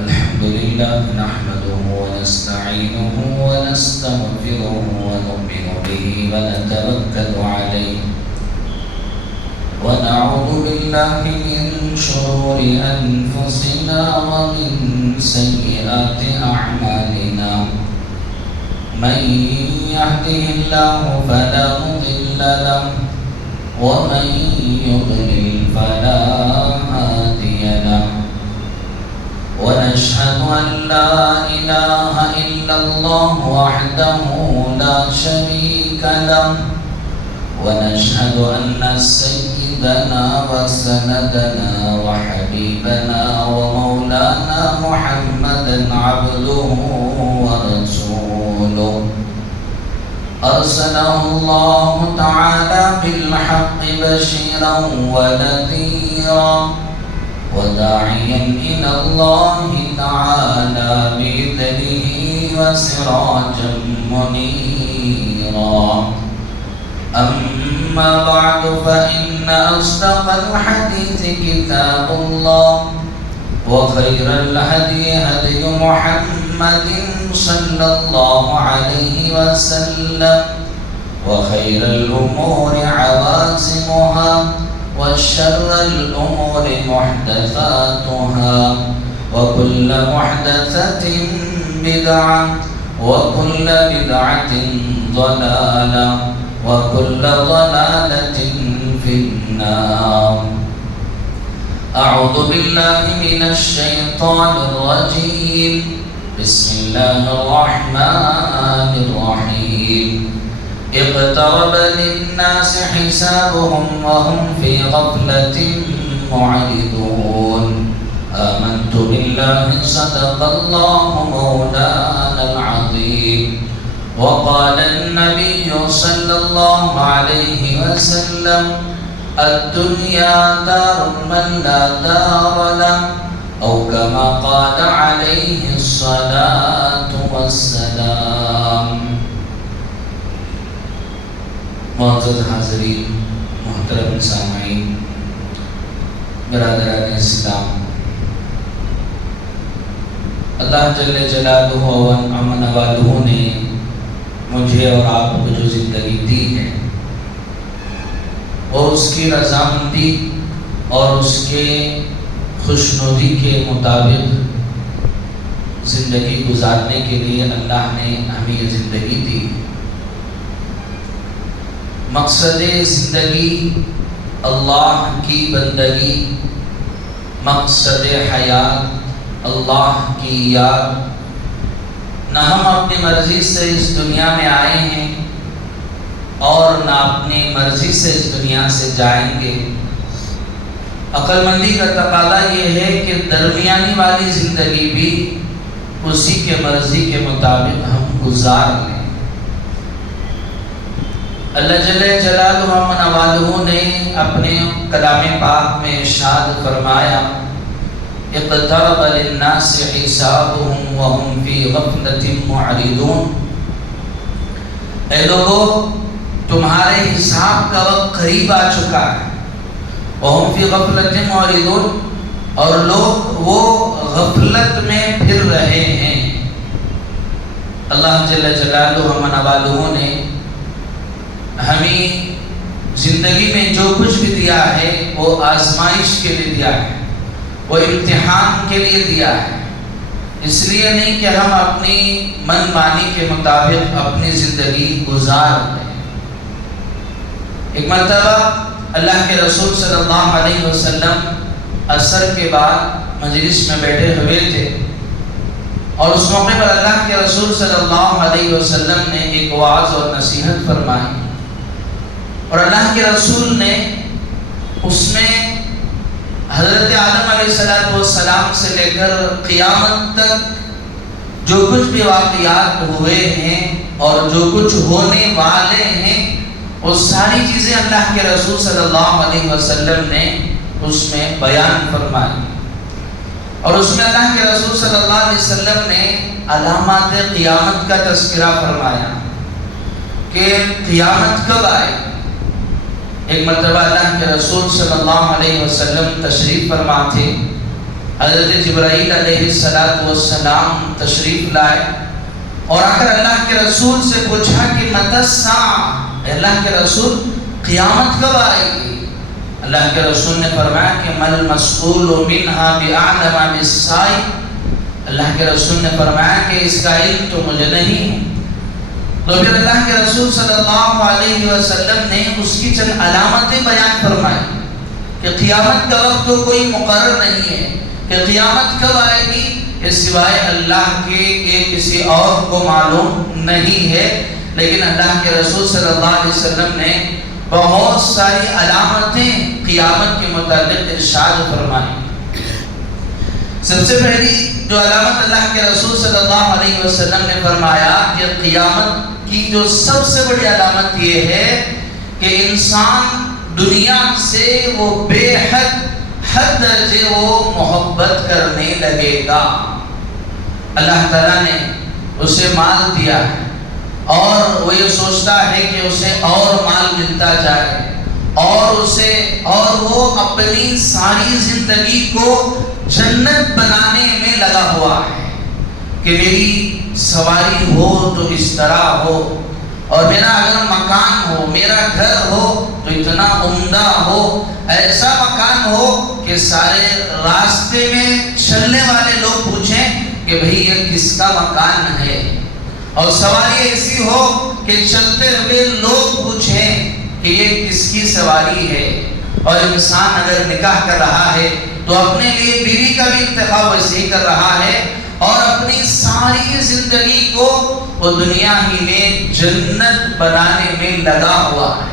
الحمد لله نحمده ونستعينه ونستغفره ونؤمن به ونتوكل عليه ونعوذ بالله من شرور أنفسنا ومن سيئات أعمالنا من يهده الله فلا مضل له ومن يضلل فلا هادي له ونشهد أن لا إله إلا الله وحده لا شريك له ونشهد أن سيدنا وسندنا وحبيبنا ومولانا محمدا عبده ورسوله أرسله الله تعالى بالحق بشيرا ونذيرا وداعيا إلى الله تعالى بإذنه وسراجا منيرا أما بعد فإن أصدق الحديث كتاب الله وخير الهدي هدي محمد صلى الله عليه وسلم وخير الأمور عوازمها وشر الأمور محدثاتها وكل محدثة بدعة وكل بدعة ضلالة وكل ضلالة في النار أعوذ بالله من الشيطان الرجيم بسم الله الرحمن الرحيم اقترب للناس حسابهم وهم في غفلة معرضون آمنت بالله صدق الله مولانا العظيم وقال النبي صلى الله عليه وسلم الدنيا دار من لا دار له أو كما قال عليه الصلاة والسلام. معزز حاضرین، محترم سامعین، برادران اسلام، اللہ جل جلالہ و امن والہ نے مجھے اور آپ کو جو زندگی دی ہے اور اس کی رضامندی اور اس کے خوشنودی کے مطابق زندگی گزارنے کے لیے اللہ نے ہمیں یہ زندگی دی. مقصد زندگی اللہ کی بندگی، مقصد حیات اللہ کی یاد. نہ ہم اپنی مرضی سے اس دنیا میں آئے ہیں اور نہ اپنی مرضی سے اس دنیا سے جائیں گے. عقل مندی کا تقاضا یہ ہے کہ درمیانی والی زندگی بھی اسی کے مرضی کے مطابق ہم گزار لیں. اللہ جل جلالہ و والہ نے اپنے کلام پاک میں ارشاد فرمایا اقترب للناس حسابهم وهم في غفلة معرضون. اے لوگو، تمہارے حساب کا وقت قریب آ چکا ہے. وهم في غفلة معرضون، اور لوگ وہ غفلت میں پھر رہے ہیں. اللہ جل جلالہ و والہ نے ہمیں زندگی میں جو کچھ بھی دیا ہے وہ آزمائش کے لیے دیا ہے، وہ امتحان کے لیے دیا ہے. اس لیے نہیں کہ ہم اپنی من مانی کے مطابق اپنی زندگی گزار لیں. ایک مرتبہ اللہ کے رسول صلی اللہ علیہ وسلم عصر کے بعد مجلس میں بیٹھے ہوئے تھے اور اس موقع پر اللہ کے رسول صلی اللہ علیہ وسلم نے ایک وعظ اور نصیحت فرمائی. اور اللہ کے رسول نے اس میں حضرت آدم علیہ السلام سے لے کر قیامت تک جو کچھ بھی واقعات ہوئے ہیں اور جو کچھ ہونے والے ہیں وہ ساری چیزیں اللہ کے رسول صلی اللہ علیہ وسلم نے اس میں بیان فرمائی. اور اس میں اللہ کے رسول صلی اللہ علیہ وسلم نے علامات قیامت کا تذکرہ فرمایا کہ قیامت کب آئے. ایک مرتبہ اللہ کے رسول صلی اللہ علیہ وسلم تشریف فرما تھے حضرت جبرائیل علیہ السلام تشریف لائے اور آ کر اللہ کے رسول سے پوچھا کہ متی الساعہ، اللہ کے رسول قیامت کب آئے گی؟ اللہ کے رسول نے فرمایا کہ مل مسئول منہا بأعلم من السائل، اللہ کے رسول نے فرمایا کہ اس کا علم تو مجھے نہیں ہے۔ تو پھر اللہ کے رسول صلی اللہ علیہ وسلم نے اس کی چند علامتیں بیان فرمائی کہ قیامت کا وقت تو کوئی مقرر نہیں ہے کہ قیامت کب آئے گی، اس سوائے اللہ کے کسی اور کو معلوم نہیں ہے، لیکن اللہ کے رسول صلی اللہ علیہ وسلم نے بہت ساری علامتیں قیامت کے متعلق ارشاد فرمائی۔ سب سے پہلی جو علامت اللہ کے رسول صلی اللہ علیہ وسلم نے فرمایا کہ قیامت کی جو سب سے بڑی علامت یہ ہے کہ انسان دنیا سے وہ بے حد درجے وہ محبت کرنے لگے گا۔ اللہ تعالیٰ نے اسے مال دیا ہے اور وہ یہ سوچتا ہے کہ اسے اور مال ملتا جائے اور وہ اپنی ساری زندگی کو جنت بنانے میں لگا ہوا ہے کہ میری سواری ہو تو اس طرح ہو، اور میرا اگر مکان ہو، میرا گھر ہو تو اتنا عمدہ ہو، ایسا مکان ہو کہ سارے راستے میں چلنے والے لوگ پوچھیں کہ بھئی یہ کس کا مکان ہے، اور سواری ایسی ہو کہ چلتے ہوئے لوگ پوچھیں کہ یہ کس کی سواری ہے۔ اور انسان اگر نکاح کر رہا ہے تو اپنے لیے بیوی کا بھی انتخاب ویسے ہی کر رہا ہے، اور اپنی ساری زندگی کو وہ دنیا ہی میں جنت بنانے میں لگا ہوا ہے۔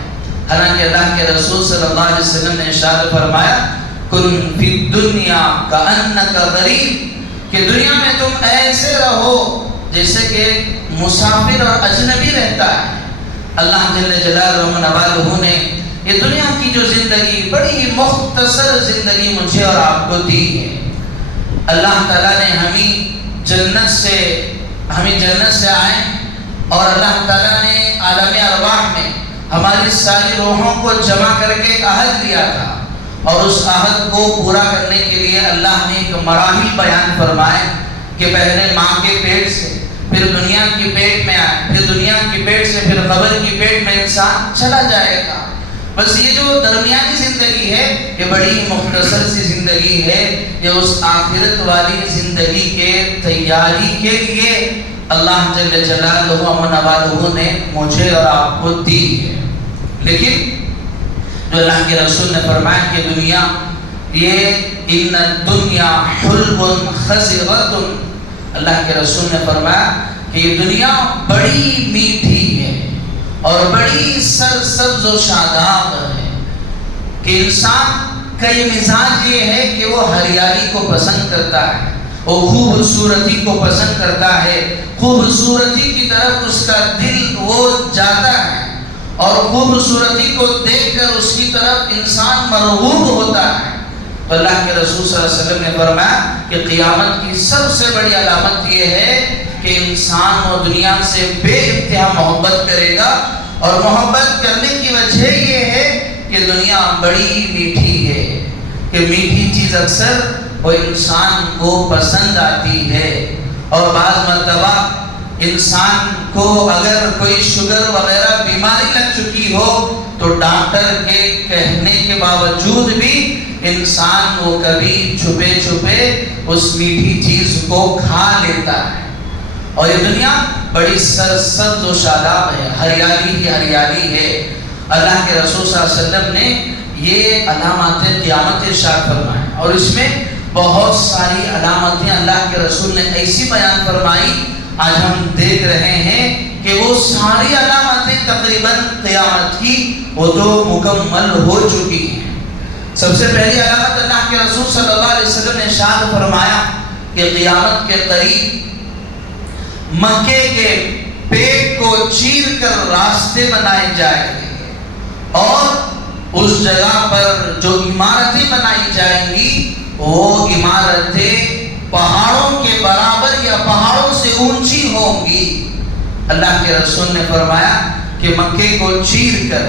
حالانکہ اللہ کے رسول صلی اللہ علیہ وسلم نے ارشاد فرمایا کن فی الدنیا کأنک غریب، کہ دنیا میں تم ایسے رہو جیسے کہ مسافر اور اجنبی رہتا ہے۔ اللہ جل جلالہ و نوالہ نے یہ دنیا کی جو زندگی، بڑی مختصر زندگی مجھے اور آپ کو دی ہے۔ اللہ تعالیٰ نے ہمیں جنت سے آئے، اور اللہ تعالیٰ نے عالم ارواح میں ہماری ساری روحوں کو جمع کر کے ایک عہد لیا تھا، اور اس عہد کو پورا کرنے کے لیے اللہ نے ایک مراحل بیان فرمائے کہ پہلے ماں کے پیٹ سے، پھر دنیا کی پیٹ میں آئے، پھر دنیا کی پیٹ سے پھر قبر کی پیٹ میں انسان چلا جائے گا۔ بس یہ جو درمیانی زندگی ہے یہ بڑی مختصر سی زندگی ہے، یہ اس آخرت والی زندگی کے تیاری کے لیے اللہ جل جلالہ و نوالہ نے مجھے اور آپ کو دی ہے۔ لیکن جو اللہ کے رسول نے فرمایا کہ دنیا یہ ان الدنیا حلب خضرۃ، اللہ کے رسول نے فرمایا کہ یہ دنیا بڑی میٹھی ہے اور بڑی سرسبز و شاداب ہے، کہ انسان کا یہ مزاج یہ ہے کہ وہ ہریالی کو پسند کرتا ہے، وہ خوبصورتی کو پسند کرتا ہے، خوبصورتی کی طرف اس کا دل وہ جاتا ہے، اور خوبصورتی کو دیکھ کر اس کی طرف انسان مرغوب ہوتا ہے۔ تو اللہ کے رسول صلی اللہ علیہ وسلم نے فرمایا کہ قیامت کی سب سے بڑی علامت یہ ہے کہ انسان وہ دنیا سے بے انتہا محبت کرے گا، اور محبت کرنے کی وجہ یہ ہے کہ دنیا بڑی میٹھی ہے، کہ میٹھی چیز اکثر وہ انسان کو پسند آتی ہے۔ اور بعض مرتبہ انسان کو اگر کوئی شوگر وغیرہ بیماری لگ چکی ہو تو ڈاکٹر کے کہنے کے باوجود بھی انسان وہ کبھی چھپے چھپے اس میٹھی چیز کو کھا لیتا ہے۔ اور یہ دنیا بڑی سرسبز و شاداب ہے، ہریالی ہی ہریالی ہے۔ اللہ کے رسول صلی اللہ علیہ وسلم نے یہ علامات قیامت ارشاد فرمائے، اور اس میں بہت ساری علامتیں اللہ کے رسول نے ایسی بیان فرمائی، آج ہم دیکھ رہے ہیں کہ وہ ساری علامتیں تقریباً قیامت کی وہ تو مکمل ہو چکی ہیں۔ سب سے پہلی علامت اللہ کے رسول صلی اللہ علیہ وسلم نے ارشاد فرمایا کہ قیامت کے قریب مکے کے پیٹ کو چیر کر راستے بنائے جائیں گے، اور اس جگہ پر جو عمارتیں بنائی جائیں گی وہ عمارتیں پہاڑوں کے برابر یا پہاڑوں سے اونچی ہوں گی۔ اللہ کے رسول نے فرمایا کہ مکے کو چیر کر،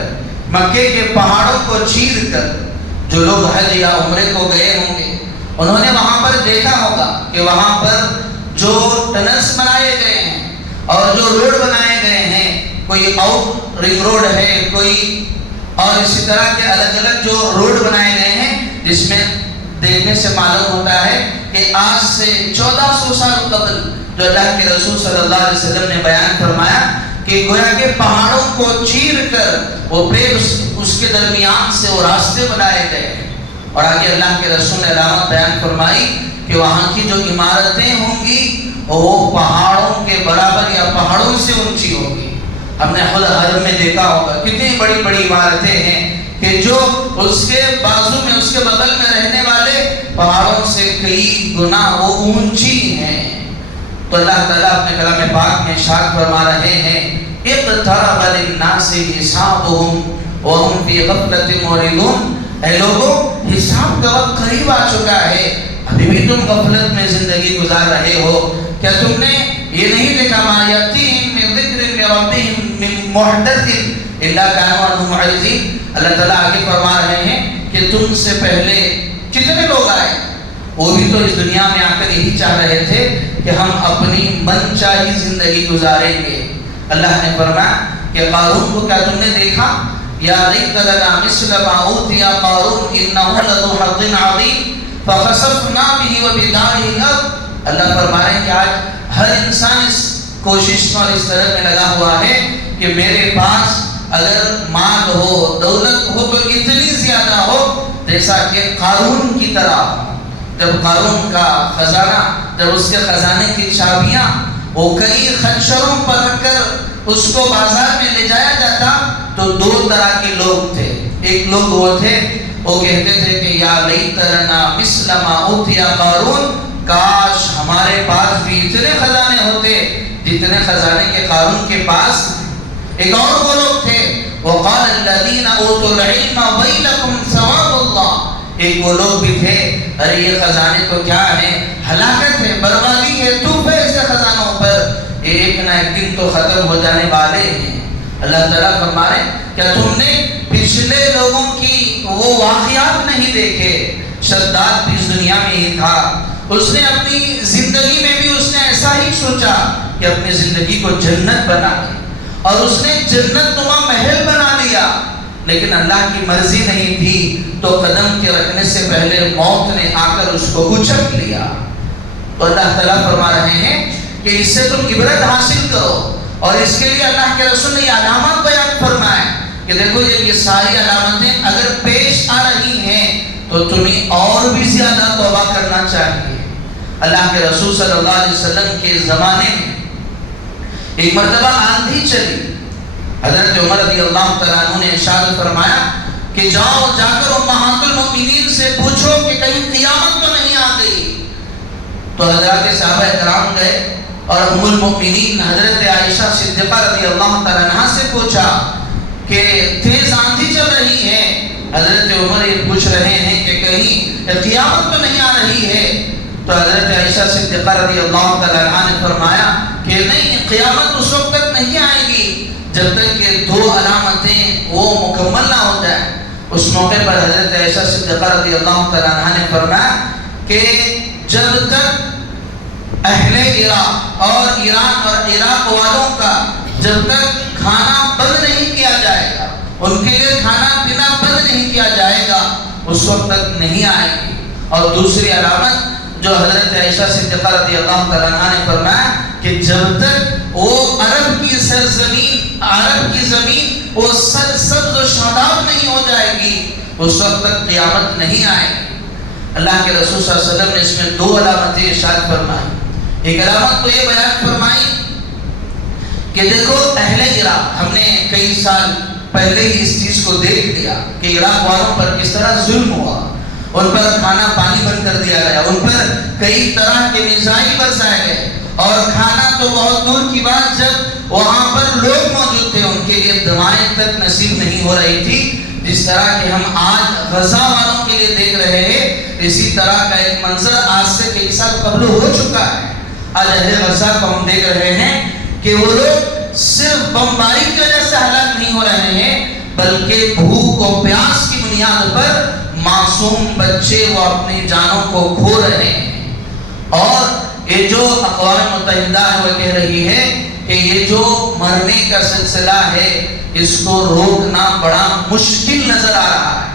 مکے کے پہاڑوں کو چیر کر جو لوگ حج یا عمرے کو گئے ہوں گے انہوں نے وہاں پر دیکھا ہوگا کہ وہاں پر جو ٹنلز بنائے گئے ہیں اور جو روڈ بنائے گئے ہیں، کوئی آؤٹ رنگ روڈ ہے، کوئی اور اسی طرح کے الگ الگ جو روڈ بنائے گئے ہیں، جس میں دیکھنے سے معلوم ہوتا ہے کہ آج سے 1400 سال قبل جو اللہ کے رسول صلی اللہ علیہ وسلم نے بیان فرمایا کہ گویا کے پہاڑوں کو چیر کر وہ پھر اس کے درمیان سے وہ راستے بنائے گئے، اور آگے اللہ کے رسول نے علامت بیان فرمائی کہ وہاں کی جو عمارتیں ہوں گی وہ پہاڑوں کے برابر یا پہاڑوں سے اونچی ہوگی۔ ہم نے خود حرم میں دیکھا ہوگا کتنی بڑی بڑی عمارتیں ہیں کہ جو اس کے بازو میں، اس کے بغل میں رہنے والے پہاڑوں سے کئی گنا وہ اونچی ہیں۔ تو اللہ تعالیٰ اپنے کلام پاک میں ارشاد فرما رہے ہیں اقترب للناس حسابهم وهم في غفلة معرضون، اے لوگوں حساب کا وقت قریب آ چکا ہے، ابھی بھی تم غفلت میں زندگی گزار رہے ہو۔ کیا تم نے یہ نہیں دیکھا ما یاتیہم من ذکر من ربہم من محدث الا كانوا عنہ معرضین؟ اللہ تعالیٰ آگے فرما رہے ہیں کہ تم سے پہلے کتنے لوگ آئے، وہ بھی تو اس دنیا میں آ کر یہی چاہ رہے تھے کہ ہم اپنی من چاہی زندگی گزاریں گے۔ اللہ نے فرمایا کہ قارون کو کیا تم نے دیکھا؟ یا لیت لنا مثل ما اوتی قارون انہ لذو حظ عظیم فخسفنا به وبداره الارض۔ اللہ فرما رہے ہیں کہ آج ہر انسان اس کوشش میں اور اس طرح میں لگا ہوا ہے کہ میرے پاس اگر مال ہو، دولت ہو تو اتنی زیادہ ہو جیسا کہ قارون کی طرح۔ جب قارون کا خزانہ، جب اس کے خزانے کی چابیاں وہ کئی خنجروں پر رکھ کر اس کو بازار میں لے جایا جاتا تو دو طرح کے لوگ تھے۔ ایک لوگ وہ تھے وہ کہتے تھے کہ یا لیت لنا مثل ما اوتی قارون، کاش ہمارے پاس بھی اتنے خزانے ہوتے جتنے خزانے کے قارون کے پاس۔ ایک اور وہ لوگ تھے وقال الذین اوتوا العلم ویلکم ثواب اللہ، ایک وہ لوگ بھی تھے ارے یہ خزانے تو کیا ہیں، ہلاکت ہے، بربادی ہے، توپ ہے ایسے خزانوں پر، ایک نہ ایک دن تو ختم ہو جانے والے ہیں۔ اللہ تعالیٰ فرما رہے ہیں کیا تم نے پچھلے لوگوں کی وہ واقعات نہیں دیکھے؟ شداد بھی اس دنیا میں ہی تھا، اس نے اپنی زندگی میں بھی اس نے ایسا ہی سوچا کہ اپنی زندگی کو جنت بنا دے، اور اس نے جنت نما محل بنا لیا، لیکن اللہ کی مرضی نہیں تھی تو قدم کے رکھنے سے پہلے موت نے آ کر اس کو اچک لیا۔ تو اللہ تعالیٰ فرما رہے ہیں کہ اس سے تم عبرت حاصل کرو، اور اس کے لیے اللہ کے رسول نے یہ علامات بیان فرمائے کہ دیکھو یہ ساری علامتیں اگر پیش آ رہی ہیں تو تمہیں اور بھی زیادہ توبہ کرنا چاہیے۔ اللہ کے رسول صلی اللہ علیہ وسلم کے زمانے میں ایک مرتبہ آندھی چلی، حضرت عمر رضی اللہ تعالیٰ عنہ نے ارشاد فرمایا کہ جاؤ جا کر امہات المؤمنین سے پوچھو کہ کہیں قیامت تو نہیں آ گئی۔ تو حضرات صحابہ کرام گئے اور ام المؤمنین حضرت عائشہ صدیقہ رضی اللہ تعالیٰ عنہ سے پوچھا کہ تیز آندھی چل رہی ہے، حضرت عمر یہ پوچھ رہے ہیں کہ کہیں قیامت تو نہیں آ رہی ہے؟ تو حضرت عائشہ صدیقہ رضی اللہ تعالیٰ عنہ نے فرمایا کہ نہیں، قیامت اس وقت تک نہیں آئے گی جب تک کہ دو علامتیں وہ مکمل نہ ہو جائیں۔ اس موقع پر حضرت عائشہ صدیقہ رضی اللہ تعالیٰ عنہ نے فرمایا کہ جب تک اہل عراق اور ایران اور عراق والوں کا جب تک کھانا بند نہیں کیا جائے گا، ان کے لیے کھانا پینا بند نہیں کیا جائے گا، اس وقت تک نہیں آئے گی۔ اور دوسری علامت جو حضرت عائشہ صدیقہ رضی اللہ تعالیٰ عنہ نے فرمایا کہ جب تک وہ عرب کی سرزمین، عرب کی زمین وہ سرسبز و شاداب نہیں ہو جائے گی، اس وقت تک قیامت نہیں آئے گی۔ اللہ کے رسول صلی اللہ علیہ وسلم نے اس میں دو علامتیں ارشاد فرمائی۔ ایک علامت تو یہ بیان فرمائی کہ دیکھو اہل عراق، ہم نے کئی سال پہلے ہی اس چیز کو دیکھ لیا کہ عراق والوں پر کس طرح ظلم ہوا، ان پر کھانا پانی بند کر دیا گیا، ان پر کئی طرح کے میزائل برسائے گئے، اور کھانا تو بہت دور کی بات، جب وہاں پر لوگ موجود تھے ان کے لیے دعائیں تک نصیب نہیں ہو رہی تھی۔ جس طرح کہ ہم آج غزہ والوں کے لیے دیکھ رہے ہیں، اسی طرح کا ایک منظر آج سے کئی سال قبل ہو چکا ہے۔ آج اہل غزہ کو ہم دیکھ رہے ہیں کہ وہ لوگ صرف بمباری کی وجہ سے ہلاک نہیں ہو رہے ہیں، بلکہ بھوک و پیاس کی بنیاد پر معصوم بچے وہ اپنی جانوں کو کھو رہے ہیں، اور یہ جو اقوام متحدہ ہے وہ کہہ رہی ہے کہ یہ جو مرنے کا سلسلہ ہے اس کو روکنا بڑا مشکل نظر آ رہا ہے،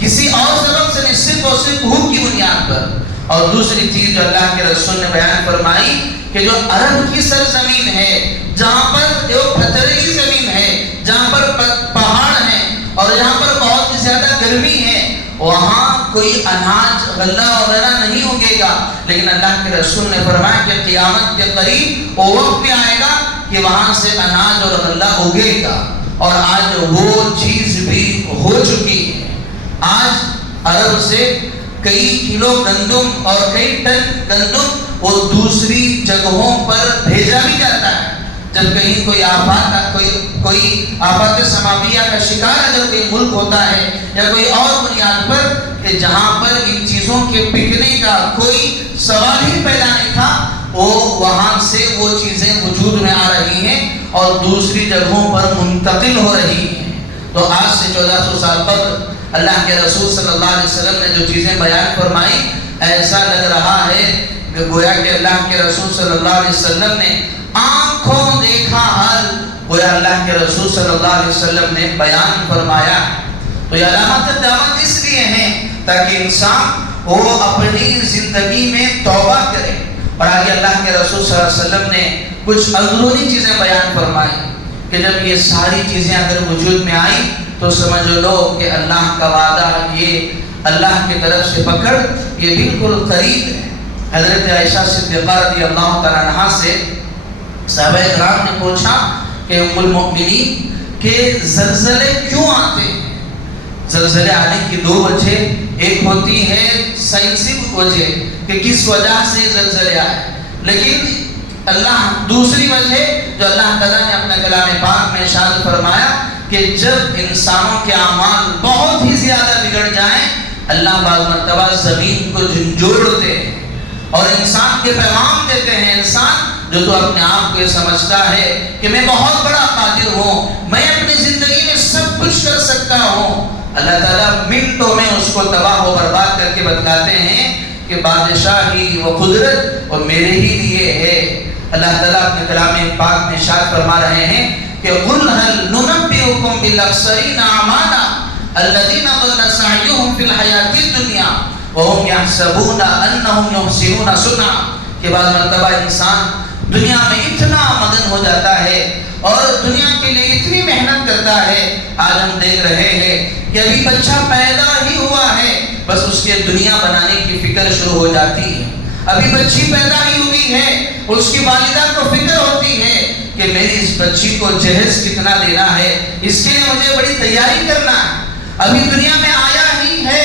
کسی اور سبب سے نہیں، صرف اور صرف بھوک کی بنیاد پر۔ اور دوسری چیز جو اللہ کے رسول نے بیان فرمائی کہ جو عرب کی سرزمین ہے، جہاں پر جو پتھریلی زمین ہے، جہاں پر پہاڑ ہیں اور جہاں پر بہت زیادہ گرمی ہے، وہاں کوئی اناج غلہ وغیرہ نہیں اگے گا، لیکن اللہ کے رسول نے فرمایا کہ قیامت کے قریب وہ وقت بھی آئے گا کہ وہاں سے اناج اور غلہ اگے گا، اور آج وہ چیز بھی ہو چکی ہے۔ آج عرب سے کئی کلو گندم اور کئی ٹن گندم وہ دوسری جگہوں پر بھیجا بھی جاتا ہے۔ جب کہیں کوئی آفات سماویہ کا شکار اگر کوئی ملک ہوتا ہے یا کوئی اور بنیاد پر کہ جہاں پر ان چیزوں کے بکنے کا کوئی سوال ہی پیدا نہیں تھا، وہ وہاں سے وہ چیزیں وجود میں آ رہی ہیں اور دوسری جگہوں پر منتقل ہو رہی ہیں۔ تو آج سے 1400 سال قبل اللہ کے رسول صلی اللہ علیہ وسلم نے جو چیزیں بیان فرمائی، ایسا لگ رہا ہے کہ گویا کہ اللہ کے رسول صلی اللہ علیہ وسلم نے آنکھوں دیکھا حال گویا اللہ کے رسول صلی اللہ علیہ وسلم نے بیان فرمایا۔ تو یہ علامات دعوت اس لیے ہیں تاکہ انسان وہ اپنی زندگی میں توبہ کرے، اور آگے اللہ کے رسول صلی اللہ علیہ وسلم نے کچھ اندرونی چیزیں بیان فرمائی کہ جب یہ ساری چیزیں اگر وجود میں آئی تو سمجھ لو کہ اللہ کا وعدہ، یہ اللہ کی طرف سے پکڑ یہ بالکل قریب ہے۔ حضرت عائشہ صدیقہ رضی اللہ تعالیٰ عنہا سے صحابہ کرام نے پوچھا کہ ام المؤمنین کہ زلزلے کیوں آتے ہیں؟ زلزلے آنے کی دو وجہ، ایک ہوتی ہے سائنسی وجہ کہ کس وجہ سے زلزلے آئے، لیکن اللہ دوسری وجہ جو اللہ تعالیٰ نے اپنے کلام پاک میں ارشاد فرمایا کہ جب انسانوں کے اعمال بہت ہی زیادہ بگڑ جائیں، اللہ بعض مرتبہ زمین کو جھنجھوڑتے ہیں اور انسان کے پیغام دیتے ہیں، انسان جو تو اپنے آپ کو یہ سمجھتا ہے کہ میں بہت بڑا قادر ہوں، میں اپنی زندگی میں سب کچھ کر سکتا ہوں، اللہ تعالیٰ منٹوں میں اس کو تباہ و برباد کر کے بتلاتے ہیں کہ بادشاہی و قدرت وہ میرے ہی لیے ہے۔ اللہ تعالیٰ اپنے کلام پاک میں ارشاد فرما رہے ہیں کہ قُلْ هَلْ نُنَبِّئُكُمْ بِالْأَخْسَرِينَ أَعْمَالًا الَّذِينَ ضَلَّ سَعْيُهُمْ فِي الْحَيَاةِ الدُّنْيَا وَهُمْ يَحْسَبُونَ أَنَّهُمْ يُحْسِنُونَ صُنْعًا کہ بعض مرتبہ انسان دنیا میں اتنا مگن ہو جاتا ہے اور دنیا کے لیے اتنی محنت کرتا ہے۔ آج ہم دیکھ رہے ہیں کہ ابھی بچہ پیدا ہی ہوا ہے، بس اس کے دنیا بنانے کی فکر شروع ہو جاتی ہے، ابھی بچی پیدا ہی ہوئی ہے، اس کی والدہ کو فکر ہوتی ہے کہ میری اس بچی کو جہیز کتنا دینا ہے، اس کے لیے مجھے بڑی تیاری کرنا ہے، ابھی دنیا میں آیا ہی ہے،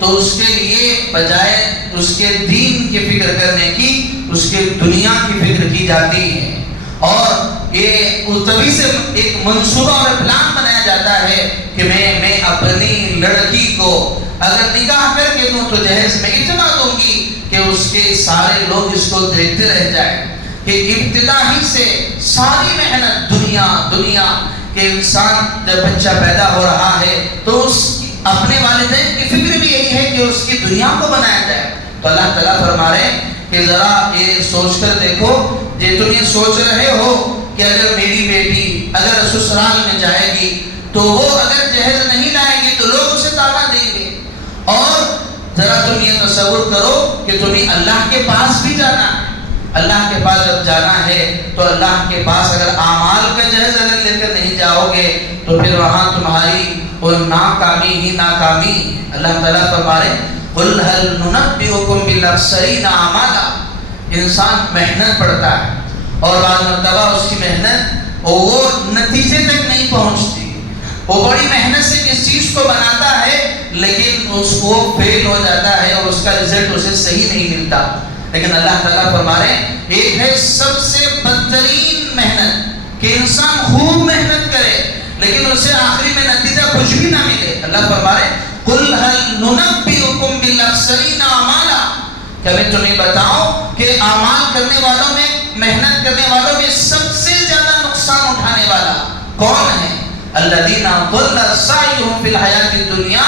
تو اس کے لیے بجائے اس کے دین کی فکر کرنے کی اس کے دنیا کی فکر کی جاتی ہے، اور یہ تبھی سے ایک منصوبہ اور پلان بنایا جاتا ہے کہ میں اپنی لڑکی کو اگر نکاح کر کے دوں تو جہیز میں اتنا دوں گی کہ اس کے سارے لوگ اس کو دیکھتے رہ جائیں، کہ ابتدا ہی سے ساری محنت دنیا کہ انسان جب بچہ پیدا ہو رہا ہے تو اس اپنے والدین کی فکر بھی یہی ہے کہ اس کی دنیا کو بنایا جائے۔ تو اللہ تعالیٰ فرما رہے ہیں کہ ذرا یہ سوچ کر دیکھو، جی تم یہ سوچ رہے ہو کہ اگر میری بیٹی اگر سسرال میں جائے گی تو وہ اگر جہیز نہیں لائے گی تو لوگ اسے تانا دیں گے، اور ذرا تم یہ تصور کرو کہ تمہیں اللہ کے پاس بھی جانا ہے، اللہ کے پاس جب جانا ہے تو اللہ کے پاس اگر اعمال کا جہیز اگر لے کر نہیں جاؤ گے تو پھر وہاں تمہاری وہ ناکامی ہی ناکامی۔ اللہ تعالیٰ فرما رہے قُلْ هَلْ نُنَبِّئُكُمْ بِالْأَخْسَرِينَ أَعْمَالًا انسان محنت پڑتا ہے اور بعض مرتبہ اس کی محنت وہ نتیجے تک نہیں پہنچتی، وہ بڑی محنت سے اس چیز کو بناتا ہے لیکن اس کو فیل ہو جاتا ہے اور اس کا رزلٹ اسے صحیح نہیں ملتا۔ لیکن اللہ تعالیٰ فرما رہے ہیں ایک ہے سب سے بدترین محنت کہ انسان خوب محنت کرے لیکن اسے آخری میں نتیجہ کچھ بھی نہ ملے۔ اللہ فرما رہے ہیں قُلْ هَلْ نُنَبِّئُكُمْ بِالْأَخْسَرِينَ أَعْمَالًا کہ میں تمہیں بتاؤں کہ اعمال کرنے والوں میں، محنت کرنے والوں میں سب سے زیادہ نقصان اٹھانے والا کون ہے؟ الَّذِينَ ضَلَّ سَعْيُهُمْ فِي الْحَيَاةِ الدُّنْيَا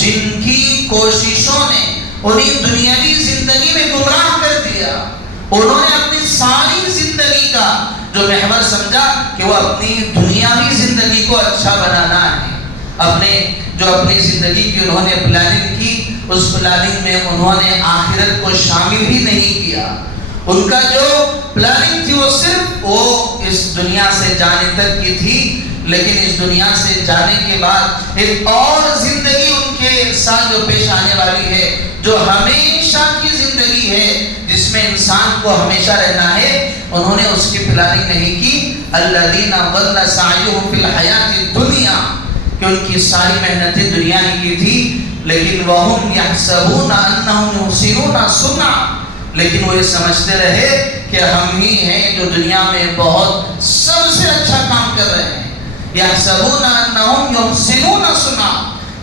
جن کی کوششوں نے انہیں دنیاوی زندگی میں گمراہ کر دیا. انہوں نے اپنی ساری زندگی کا جو محور سمجھا کہ وہ اپنی دنیاوی زندگی کو اچھا بنانا ہے. اپنی زندگی کی انہوں نے پلاننگ کی، اس پلاننگ میں انہوں نے آخرت کو شامل ہی نہیں کیا. ان کا جو پلاننگ تھی وہ صرف اس دنیا سے جانے تک کی تھی. لیکن اس دنیا سے جانے کے بعد ایک اور زندگی ان کے ساتھ جو پیش آنے والی ہے، جو ہمیشہ کی زندگی ہے، جس میں انسان کو ہمیشہ رہنا ہے، انہوں نے اس کی پلاننگ نہیں کی. الذین ضل سعیہم فی الحیاۃ الدنیا، کہ ان کی ساری محنتیں دنیا ہی کی تھی. لیکن وہم یحسبون انہم یحسنون صنعا، لیکن وہ یہ سمجھتے رہے کہ ہم ہی ہیں جو دنیا میں بہت سب سے اچھا کام کر رہے ہیں. یحسبون انہم یحسنون صنعا،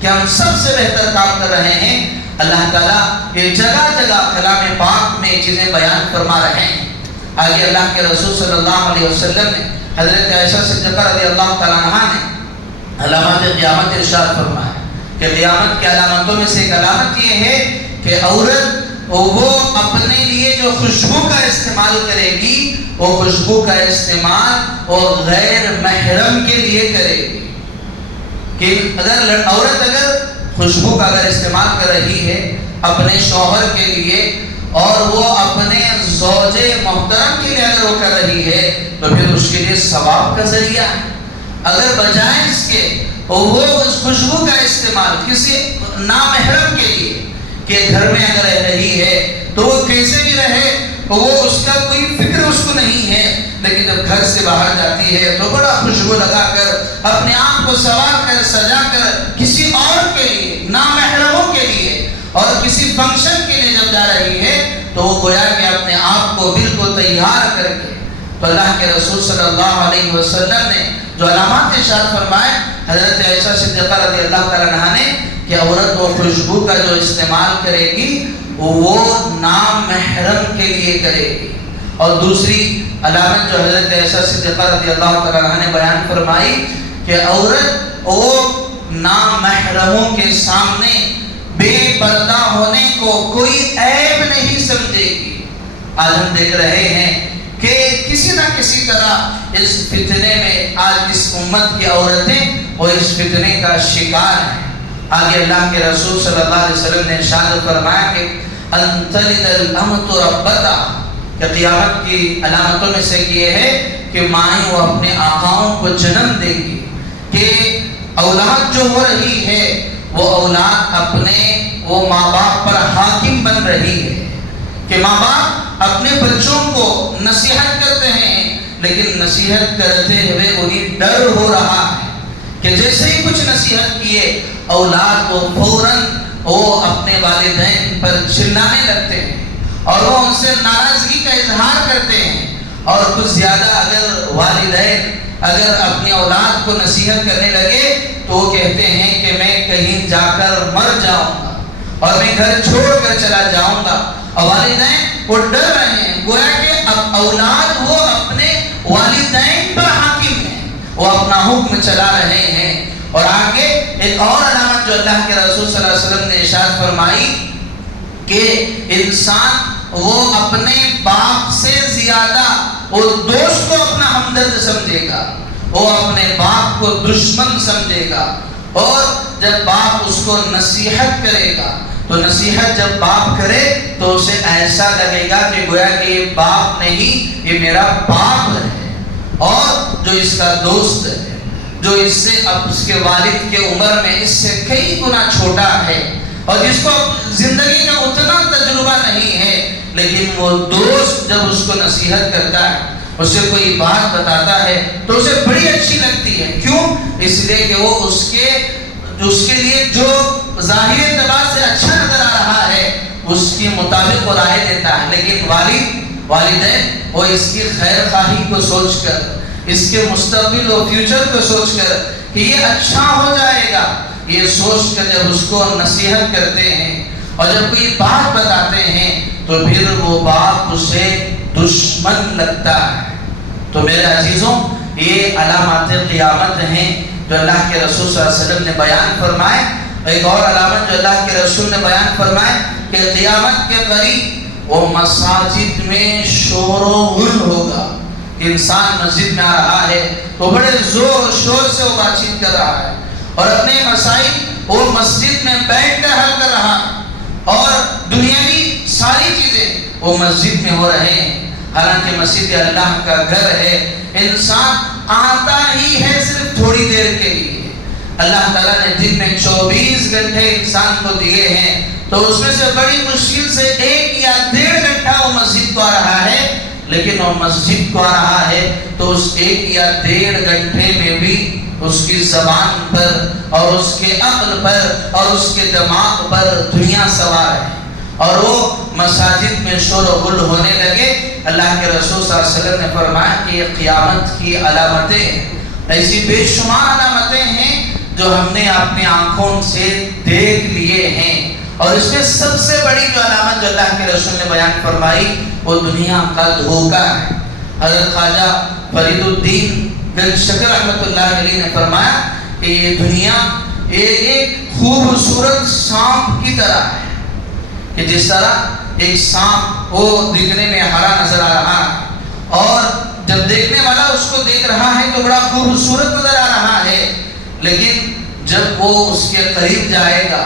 کہ ہم سب سے بہتر کام کر رہے ہیں. اللہ تعالیٰ یہ جگہ جگہ کلام پاک میں چیزیں بیان فرما رہے ہیں. آگے اللہ کے رسول صلی اللہ علیہ وسلم نے حضرت عائشہ صدیقہ رضی اللہ تعالیٰ عنہا نے علامات قیامت ارشاد فرمایا کہ قیامت کی علامتوں میں سے ایک علامت یہ ہے کہ عورت وہ اپنے لیے جو خوشبو کا استعمال کرے گی، وہ خوشبو کا استعمال اور غیر محرم کے لیے کرے گی. کہ عورت اگر خوشبو کا اگر استعمال کر رہی ہے اپنے شوہر کے لیے، اور وہ اپنے زوج محترم کے لیے اگر وہ کر رہی ہے، تو پھر اس کے لیے ثواب کا ذریعہ ہے. اگر بجائے اس کے وہ اس خوشبو کا استعمال کسی نامحرم کے لیے، کہ گھر میں اگر رہ رہی ہے تو وہ کیسے بھی رہے، وہ اس کا کوئی فکر اس کو نہیں ہے، لیکن جب گھر سے باہر جاتی ہے تو بڑا خوشبو لگا کر اپنے آپ کو سنوار کر سجا کر کسی اور کے لیے، نامحرموں کے لیے اور کسی فنکشن کے لیے جب جا رہی ہے، تو وہ گویا کہ اپنے آپ کو بالکل تیار کر کے. تو اللہ کے رسول صلی اللہ علیہ وسلم نے جو علامات ارشاد فرمائے حضرت عائشہ صدیقہ رضی اللہ تعالیٰ عنہا نے، کہ عورت وہ خوشبو کا جو استعمال کرے گی وہ نامحرم کے لیے کرے گی. اور دوسری علامت جو حضرت عائشہ صدیقہ رضی اللہ تعالیٰ عنہا نے بیان فرمائی کہ عورت وہ نامحرموں کے سامنے بے پردہ ہونے کو کوئی عیب نہیں سمجھے گی. آج ہم دیکھ رہے ہیں کہ کسی نہ کسی طرح اس فتنے میں آج اس امت کی عورتیں وہ اس فتنے کا شکار ہیں. آگے اللہ کے رسول صلی اللہ علیہ وسلم نے ارشاد فرمایا کہ ان تلد الامۃ ربتها، کہ قیامت کی علامتوں میں سے یہ ہے کہ مائیں وہ اپنے آقاؤں کو جنم دے گی. کہ اولاد جو ہو رہی ہے وہ اولاد اپنے وہ ماں باپ پر حاکم بن رہی ہے. کہ ماں باپ اپنے بچوں کو نصیحت کرتے ہیں، لیکن نصیحت کرتے ہوئے انہیں ڈر ہو رہا ہے کہ جیسے ہی کچھ نصیحت کیے اولاد کو فوراً وہ اپنے والدین پر چلانے لگتے ہیں اور وہ ان سے ناراضگی کا اظہار کرتے ہیں. اور کچھ زیادہ اگر والدین اگر اپنی اولاد کو نصیحت کرنے لگے تو وہ کہتے ہیں کہ میں کہیں جا کر مر جاؤں گا اور میں گھر چھوڑ کر چلا جاؤں گا. اور والدین وہ ڈر رہے ہیں، گویا کہ اب اولاد وہ اپنے والدین پر حاکم ہیں، وہ اپنا حکم چلا رہے ہیں. اور آگے ایک اور علامت جو اللہ کے رسول صلی اللہ علیہ وسلم نے ارشاد فرمائی کہ انسان وہ اپنے باپ سے زیادہ وہ دوست کو اپنا ہمدرد سمجھے گا، وہ اپنے باپ کو دشمن سمجھے گا. اور جب باپ اس کو نصیحت کرے گا تو نصیحت جب باپ کرے تو اسے ایسا لگے گا کہ گویا کہ یہ باپ نہیں، یہ میرا باپ ہے، اور جو اس کا دوست ہے، جو اس سے اب اس کے والد کے عمر میں اس سے کئی گنا چھوٹا ہے اور جس کو زندگی کا اتنا تجربہ نہیں ہے، لیکن وہ دوست جب اس کو نصیحت کرتا ہے، اسے کوئی بات بتاتا ہے تو اسے بڑی اچھی لگتی ہے. کیوں؟ اس لیے کہ وہ اس کے لیے جو ظاہری اعتبار سے اچھا نظر آ رہا ہے اس کے مطابق وہ رائے دیتا ہے. لیکن والدین وہ اس کی خیر خواہی کو سوچ کر، اس کے مستقبل و فیوچر کو سوچ کر کہ یہ اچھا ہو جائے گا، یہ سوچ کر جب اس کو نصیحت کرتے ہیں اور جب کوئی بات بتاتے ہیں تو پھر وہ باپ اسے دشمن لگتا ہے. تو میرے عزیزوں، یہ علامات قیامت ہیں جو اللہ کے رسول صلی اللہ علیہ وسلم نے بیان فرمائے. ایک اور علامت جو اللہ کے رسول نے بیان فرمائے کہ قیامت کے قریب وہ مساجد میں شور و غل ہوگا. انسان مسجد میں آ رہا ہے تو بڑے زور و شور سے وہ بات چیت کر رہا ہے اور اپنے مسائل وہ مسجد میں بیٹھ کر حل کر رہا ہے اور دنیاوی ساری چیزیں وہ مسجد میں ہو رہے ہیں. حالانکہ مسجد اللہ کا گھر ہے. انسان آتا ہی ہے صرف تھوڑی دیر کے لیے. اللہ تعالیٰ نے دن میں 24 گھنٹے انسان کو دیے ہیں تو اس میں سے بڑی مشکل سے 1 یا 1.5 گھنٹہ وہ مسجد کو آ رہا ہے. لیکن وہ مسجد کو آ رہا ہے تو اس 1 یا 1.5 گھنٹے میں بھی اس کی زبان پر اور اس کے عقل پر اور اس کے دماغ پر دنیا سوار ہے اور وہ مساجد میں شور و غل ہونے لگے. اللہ کے رسول صلی اللہ علیہ وسلم نے فرمایا کہ یہ قیامت کی علامتیں ہیں. ایسی بے شمار علامتیں ہیں جو ہم نے اپنی آنکھوں سے دیکھ لیے ہیں اور اس میں سب سے بڑی جو علامت جو اللہ کے رسول نے بیان فرمائی وہ دنیا کا دھوکہ ہے. حضرت خواجہ فرید الدین گنج شکر رحمۃ اللہ علیہ نے فرمایا کہ یہ دنیا ایک خوبصورت سانپ کی طرح ہے کہ جس طرح ایک سانپ وہ دکھنے میں ہرا نظر آ رہا ہے اور جب دیکھنے والا اس کو دیکھ رہا ہے تو بڑا خوبصورت نظر آ رہا ہے. لیکن جب وہ اس کے قریب جائے گا